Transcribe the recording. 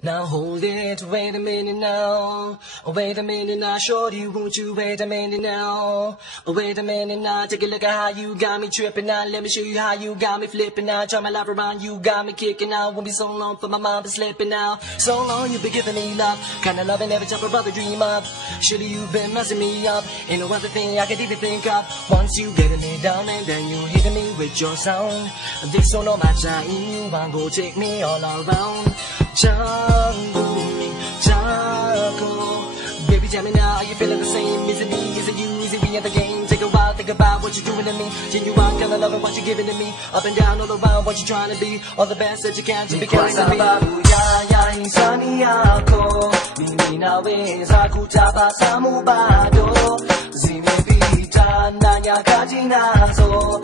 Now hold it, wait a minute now. Oh, wait a minute now, shorty, won't you wait a minute now? Oh, wait a minute now, take a look at how you got me tripping now. Let me show you how you got me flipping now. Turn my life around, you got me kicking out. Won't be so long for my mind to slipping now. So long you've been giving me love, kinda loving every time a brother dream of. Surely you've been messing me up, ain't no other thing I could even think of. Once you getting me down and then you hitting me with your sound. This so no matter you want go take me all around. Baby, tell me now, are you feeling the same? Is it me? Is it you? Is it we in the game? Take a while, think about what you're doing to me. Genuine, kinda loving what you're giving to me. Up and down, all around, what you're trying to be. All the best that you can to be carrying to me. Insani ako, mimi nawe zaku tapa samubado. Zime pita, nanya kajinazo.